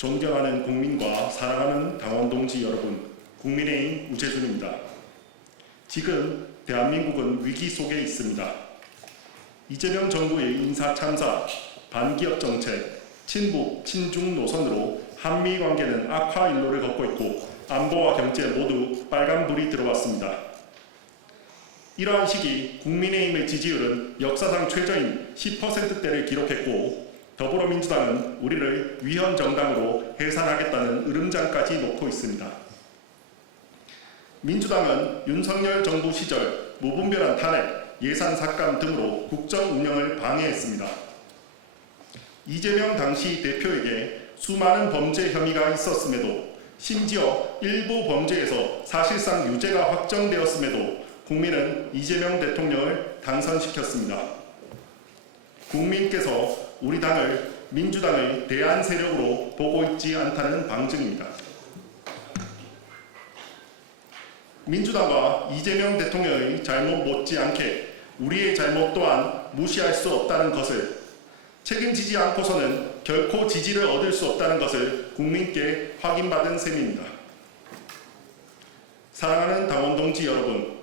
존경하는 국민과 사랑하는 당원 동지 여러분, 국민의힘 우재준입니다. 지금 대한민국은 위기 속에 있습니다. 이재명 정부의 인사 참사, 반기업 정책, 친북, 친중 노선으로 한미 관계는 악화 일로를 걷고 있고 안보와 경제 모두 빨간불이 들어왔습니다. 이러한 시기 국민의힘의 지지율은 역사상 최저인 10%대를 기록했고 더불어민주당은 우리를 위헌 정당으로 해산하겠다는 으름장까지 놓고 있습니다. 민주당은 윤석열 정부 시절 무분별한 탄핵, 예산 삭감 등으로 국정 운영을 방해했습니다. 이재명 당시 대표에게 수많은 범죄 혐의가 있었음에도 심지어 일부 범죄에서 사실상 유죄가 확정되었음에도 국민은 이재명 대통령을 당선시켰습니다. 국민께서 우리 당을 민주당의 대안 세력으로 보고 있지 않다는 방증입니다. 민주당과 이재명 대통령의 잘못 못지않게 우리의 잘못 또한 무시할 수 없다는 것을, 책임지지 않고서는 결코 지지를 얻을 수 없다는 것을 국민께 확인받은 셈입니다. 사랑하는 당원 동지 여러분,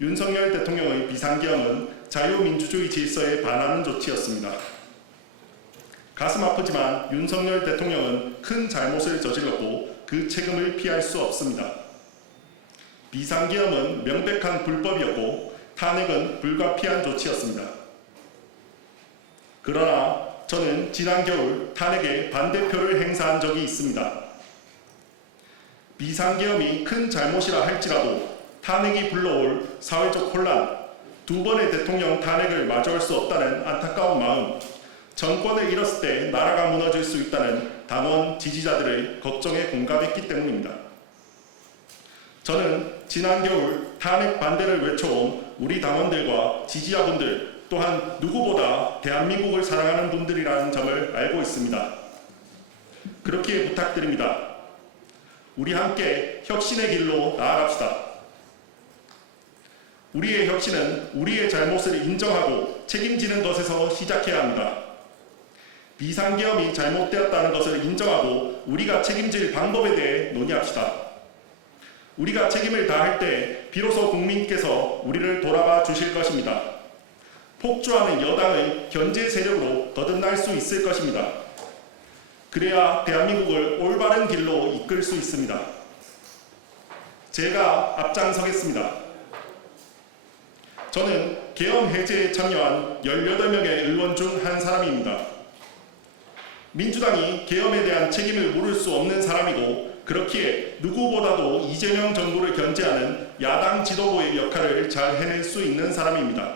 윤석열 대통령의 비상계엄은 자유민주주의 질서에 반하는 조치였습니다. 가슴 아프지만 윤석열 대통령은 큰 잘못을 저질렀고 그 책임을 피할 수 없습니다. 비상계엄은 명백한 불법이었고 탄핵은 불가피한 조치였습니다. 그러나 저는 지난 겨울 탄핵에 반대표를 행사한 적이 있습니다. 비상계엄이 큰 잘못이라 할지라도 탄핵이 불러올 사회적 혼란, 두 번의 대통령 탄핵을 마주할 수 없다는 안타까운 마음, 정권을 잃었을 때 나라가 무너질 수 있다는 당원 지지자들의 걱정에 공감했기 때문입니다. 저는 지난 겨울 탄핵 반대를 외쳐온 우리 당원들과 지지자분들 또한 누구보다 대한민국을 사랑하는 분들이라는 점을 알고 있습니다. 그렇게 부탁드립니다. 우리 함께 혁신의 길로 나아갑시다. 우리의 혁신은 우리의 잘못을 인정하고 책임지는 것에서 시작해야 합니다. 비상계엄이 잘못되었다는 것을 인정하고 우리가 책임질 방법에 대해 논의합시다. 우리가 책임을 다할 때 비로소 국민께서 우리를 돌아봐 주실 것입니다. 폭주하는 여당의 견제 세력으로 거듭날 수 있을 것입니다. 그래야 대한민국을 올바른 길로 이끌 수 있습니다. 제가 앞장서겠습니다. 저는 계엄 해제에 참여한 18명의 의원 중 한 사람입니다. 민주당이 계엄에 대한 책임을 물을 수 없는 사람이고 그렇기에 누구보다도 이재명 정부를 견제하는 야당 지도부의 역할을 잘 해낼 수 있는 사람입니다.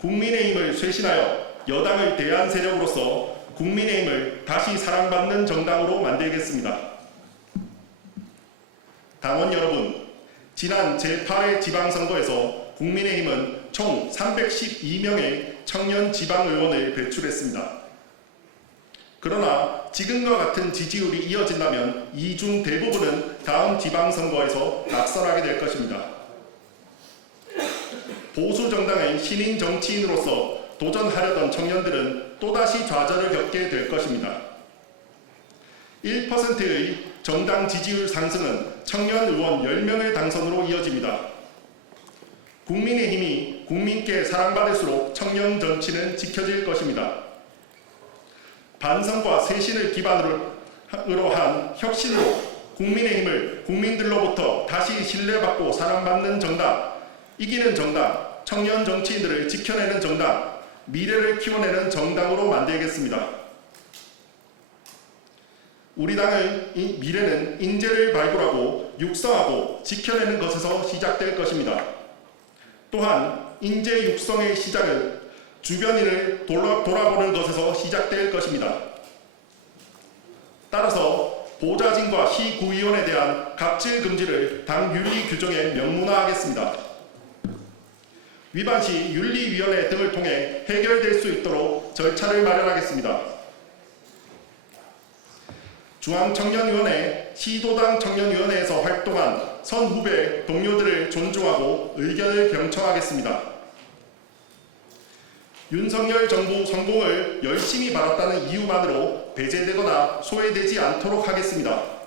국민의힘을 쇄신하여 여당의 대안 세력으로서 국민의힘을 다시 사랑받는 정당으로 만들겠습니다. 당원 여러분, 지난 제8회 지방선거에서 국민의힘은 총 312명의 청년 지방의원을 배출했습니다. 그러나 지금과 같은 지지율이 이어진다면 이 중 대부분은 다음 지방선거에서 낙선하게 될 것입니다. 보수 정당의 신인 정치인으로서 도전하려던 청년들은 또다시 좌절을 겪게 될 것입니다. 1%의 정당 지지율 상승은 청년 의원 10명의 당선으로 이어집니다. 국민의힘이 국민께 사랑받을수록 청년 정치는 지켜질 것입니다. 반성과 쇄신을 기반으로 한 혁신으로 국민의힘을 국민들로부터 다시 신뢰받고 사랑받는 정당, 이기는 정당, 청년 정치인들을 지켜내는 정당, 미래를 키워내는 정당으로 만들겠습니다. 우리 당의 미래는 인재를 발굴하고 육성하고 지켜내는 것에서 시작될 것입니다. 또한 인재 육성의 시작은 주변인을 돌아보는 것에서 시작될 것입니다. 따라서 보좌진과 시구의원에 대한 갑질 금지를 당 윤리 규정에 명문화하겠습니다. 위반 시 윤리위원회 등을 통해 해결될 수 있도록 절차를 마련하겠습니다. 중앙청년위원회, 시도당 청년위원회에서 활동한 선후배 동료들을 존중하고 의견을 경청하겠습니다. 윤석열 정부 성공을 열심히 바랐다는 이유만으로 배제되거나 소외되지 않도록 하겠습니다.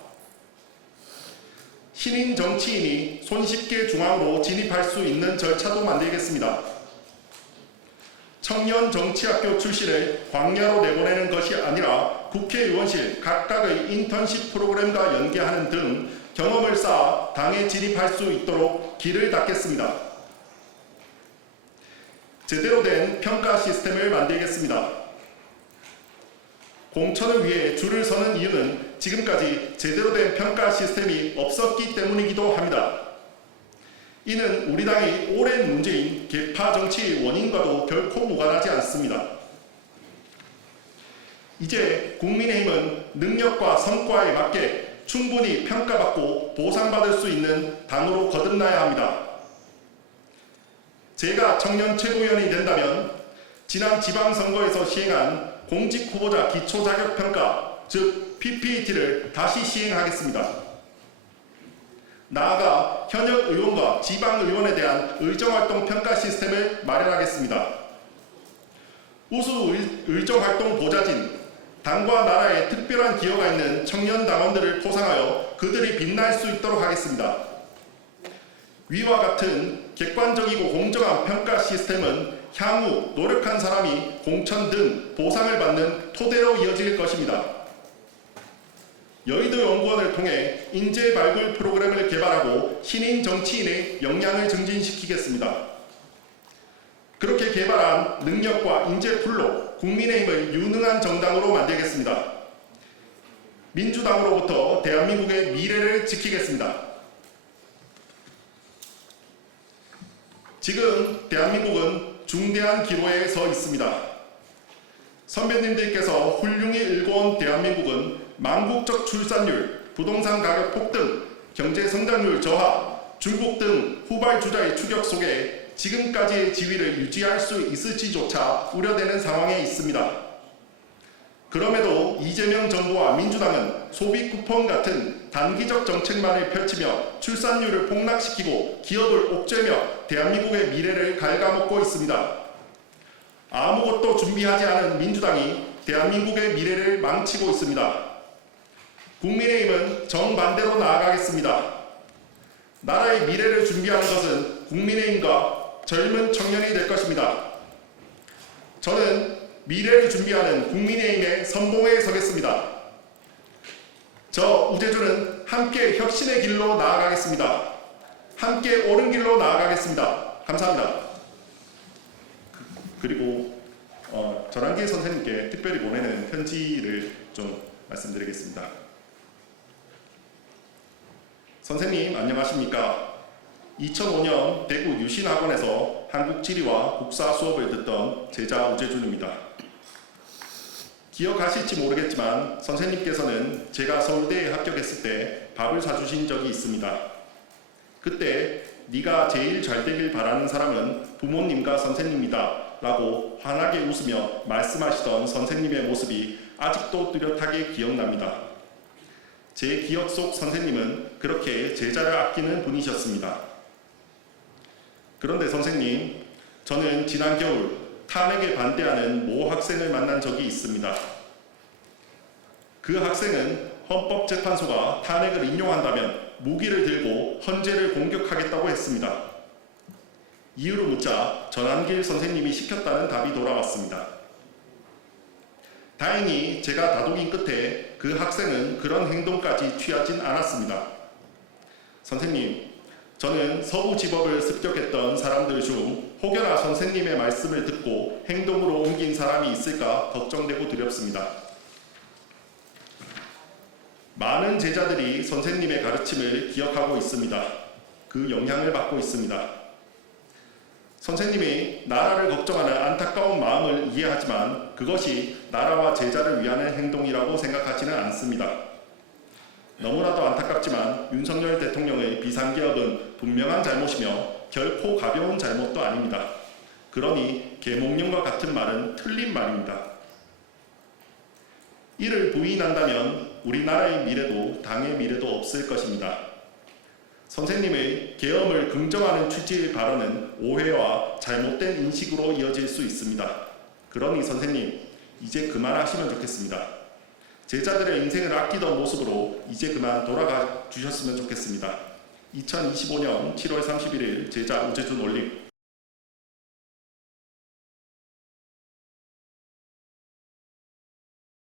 신인 정치인이 손쉽게 중앙으로 진입할 수 있는 절차도 만들겠습니다. 청년 정치학교 출신을 광야로 내보내는 것이 아니라 국회의원실 각각의 인턴십 프로그램과 연계하는 등 경험을 쌓아 당에 진입할 수 있도록 길을 닦겠습니다. 제대로 된 평가 시스템을 만들겠습니다. 공천을 위해 줄을 서는 이유는 지금까지 제대로 된 평가 시스템이 없었기 때문이기도 합니다. 이는 우리 당의 오랜 문제인 계파 정치의 원인과도 결코 무관하지 않습니다. 이제 국민의힘은 능력과 성과에 맞게 충분히 평가받고 보상받을 수 있는 당으로 거듭나야 합니다. 제가 청년 최고위원이 된다면 지난 지방선거에서 시행한 공직후보자 기초자격평가, 즉 PPT를 다시 시행하겠습니다. 나아가 현역 의원과 지방의원에 대한 의정활동 평가 시스템을 마련하겠습니다. 우수 의정활동 보좌진, 당과 나라에 특별한 기여가 있는 청년 당원들을 포상하여 그들이 빛날 수 있도록 하겠습니다. 위와 같은 객관적이고 공정한 평가 시스템은 향후 노력한 사람이 공천 등 보상을 받는 토대로 이어질 것입니다. 여의도 연구원을 통해 인재 발굴 프로그램을 개발하고 신인 정치인의 역량을 증진시키겠습니다. 그렇게 개발한 능력과 인재 풀로 국민의힘을 유능한 정당으로 만들겠습니다. 민주당으로부터 대한민국의 미래를 지키겠습니다. 지금 대한민국은 중대한 기로에 서 있습니다. 선배님들께서 훌륭히 일궈온 대한민국은 망국적 출산율, 부동산 가격 폭등, 경제 성장률 저하, 중국 등 후발주자의 추격 속에 지금까지의 지위를 유지할 수 있을지조차 우려되는 상황에 있습니다. 그럼에도 이재명 정부와 민주당은 소비 쿠폰 같은 단기적 정책만을 펼치며 출산율을 폭락시키고 기업을 옥죄며 대한민국의 미래를 갉아먹고 있습니다. 아무것도 준비하지 않은 민주당이 대한민국의 미래를 망치고 있습니다. 국민의힘은 정반대로 나아가겠습니다. 나라의 미래를 준비하는 것은 국민의힘과 젊은 청년이 될 것입니다. 저는 미래를 준비하는 국민의힘의 선봉에 서겠습니다. 저 우재준은 함께 혁신의 길로 나아가겠습니다. 함께 옳은 길로 나아가겠습니다. 감사합니다. 그리고 전한길 선생님께 특별히 보내는 편지를 좀 말씀드리겠습니다. 선생님 안녕하십니까? 2005년 대구 유신학원에서 한국지리와 국사 수업을 듣던 제자 우재준입니다. 기억하실지 모르겠지만 선생님께서는 제가 서울대에 합격했을 때 밥을 사주신 적이 있습니다. 그때 네가 제일 잘 되길 바라는 사람은 부모님과 선생님이다 라고 환하게 웃으며 말씀하시던 선생님의 모습이 아직도 뚜렷하게 기억납니다. 제 기억 속 선생님은 그렇게 제자를 아끼는 분이셨습니다. 그런데 선생님, 저는 지난 겨울 탄핵에 반대하는 모 학생을 만난 적이 있습니다. 그 학생은 헌법재판소가 탄핵을 인용한다면 무기를 들고 헌재를 공격하겠다고 했습니다. 이유를 묻자 전한길 선생님이 시켰다는 답이 돌아왔습니다. 다행히 제가 다독인 끝에 그 학생은 그런 행동까지 취하진 않았습니다. 선생님, 저는 서부지법을 습격했던 사람들 중 혹여나 선생님의 말씀을 듣고 행동으로 옮긴 사람이 있을까 걱정되고 두렵습니다. 많은 제자들이 선생님의 가르침을 기억하고 있습니다. 그 영향을 받고 있습니다. 선생님이 나라를 걱정하는 안타까운 마음을 이해하지만 그것이 나라와 제자를 위하는 행동이라고 생각하지는 않습니다. 너무나도 안타깝지만 윤석열 대통령의 비상개혁은 분명한 잘못이며 결코 가벼운 잘못도 아닙니다. 그러니 계몽령과 같은 말은 틀린 말입니다. 이를 부인한다면 우리나라의 미래도 당의 미래도 없을 것입니다. 선생님의 계엄을 긍정하는 취지의 발언은 오해와 잘못된 인식으로 이어질 수 있습니다. 그러니 선생님, 이제 그만하시면 좋겠습니다. 제자들의 인생을 아끼던 모습으로 이제 그만 돌아가 주셨으면 좋겠습니다. 2025년 7월 31일 제자 우재준 올림